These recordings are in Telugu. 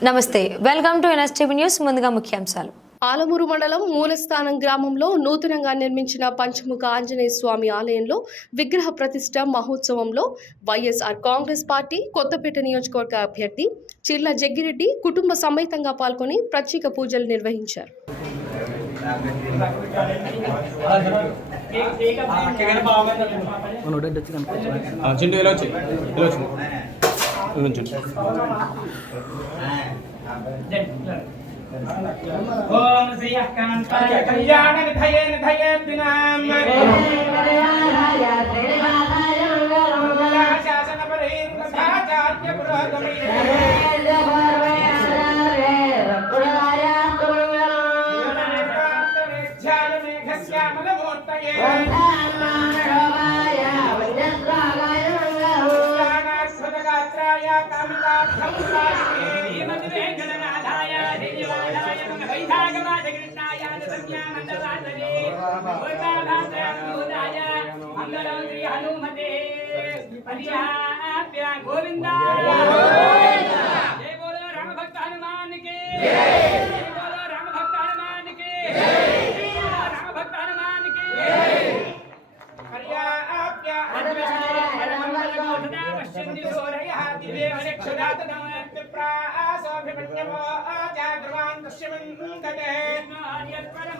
నమస్తే వెల్కమ్ టు ఎన్ఎస్టీవీ న్యూస్ ముందుగా ముఖ్యాంశాలు. ఆలమూరు మండలం మూలస్థానం గ్రామంలో నూతనంగా నిర్మించిన పంచముఖ ఆంజనేయ స్వామి ఆలయంలో విగ్రహ ప్రతిష్ట మహోత్సవంలో వైఎస్ఆర్ కాంగ్రెస్ పార్టీ కొత్తపేట నియోజకవర్గ అభ్యర్థి చిర్ల జగ్గిరెడ్డి కుటుంబ సమేతంగా పాల్గొని ప్రత్యేక పూజలు నిర్వహించారు. ఆ, ఓం శ్రీయః కాంతాయ కళ్యాణ నిధయే నిధయే దినాం శాసన పరీం కథాచార్య పురోగమే శ్రీ హనుమతే గోవింద జయ బోలో రామ భక్త హనుమాన్కి జయ బోలో రామ భక్త హనుమాన్కి జయ బోలో రామ భక్త హనుమాన్కి పశ్యంతి సూరయః జాగ్రవాన్ దృశ్యమంతతే ఓం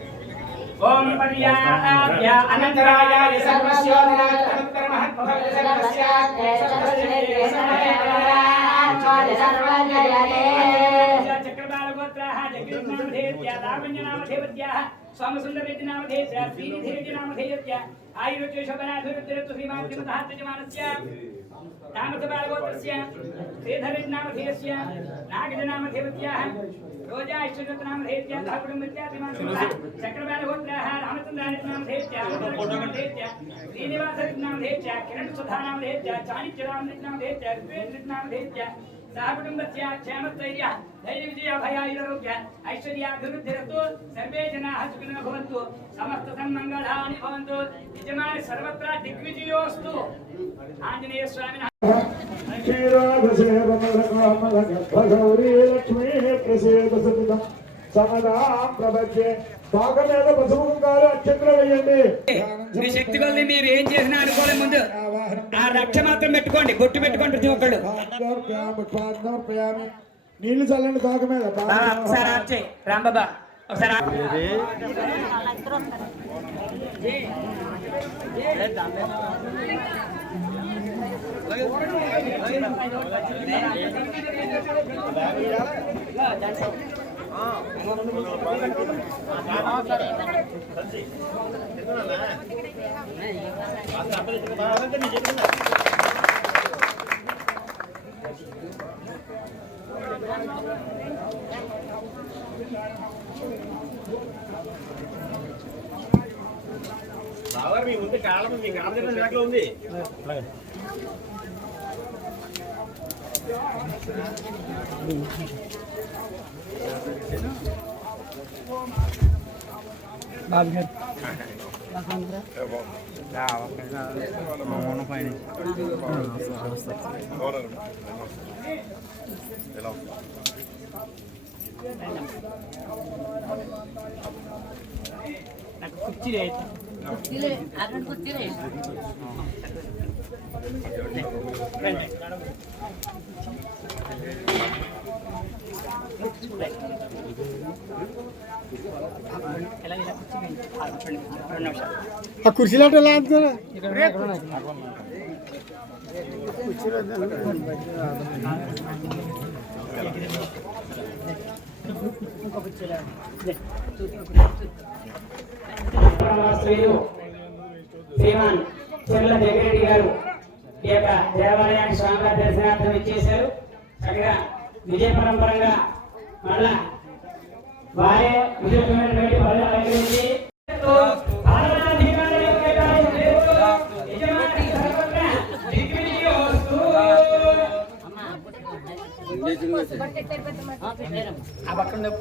ओम पर्याय अनंतराय सर्वस्य दिनात्मत्तर महत्भवस्य सर्वस्य सर्वस्य सर्वस्य सर्वस्य चक्रपाल गोत्राः जगन्नाथेत्या दामञ्जनामधेवत्याः स्वामसुन्दरेतिनामधेत्या श्रीनिधेतिनामधेयत्या आयुर्वेशबलाधुरुद्रतु श्रीमाद्यमतः त्यजमानस्य तामसबालगोत्रस्य श्रीधरिणामधेयस्य नागजनामधेवत्याः रोजा इष्टदत्तनामधेत्या धाकुटुम्बत्या श्रीमान् चक्रपाल श्रीनिवासनामधेत्या किरणसुधानामधेत्या चाणिक्यरामृतनामधेत्या ऋग्वेदनामधेत्या सहकुटुम्बस्य क्षेमस्थैर्य धैर्यविजयाभयायुरारोग्य ऐश्वर्याभिवृद्धिरस्तु सर्वे जनाः सुखिनः भवन्तु समस्तसन्मङ्गलानि भवन्तु यजमानि सर्वत्र दिग्विजयोऽस्तु आञ्जनेयस्वामिनः क्षीराभिषेकमलकमलकभगौरी लक्ष्मीः प्रसेदसतितम् समदां प्रभज्य మీద పసుపు అక్షంతలు వేయండి మీ శక్తి కొద్ది మీరు ఏం చేసినా అనుకోలే ముందు ఆ రక్ష మాత్రం పెట్టుకోండి బొట్టు పెట్టుకోండి ప్రతి ఒక్కళ్ళు సమర్పయామి నీళ్ళు చల్లండి తోక మీద ఆ, ఒకసారి ఆఫ్ చేయి రాంబాబా ఒకసారి మీ ముందు కాలం మీ కాలం దాంట్లో ఉంది. కుర్చీ అక్కడ కుర్చీ రండి ఆ కుర్చీలు అంటే ఎలా అంటున్నారా? శ్రీమాన్ చెల్ల జగరెడ్డి గారు ఈ యొక్క దేవాలయానికి స్వామివారి దర్శనార్థం ఇచ్చేశారు చక్కగా విజయ పరంపరంగా మళ్ళా వారే విజయమైనటువంటి పదవి అలంకరించి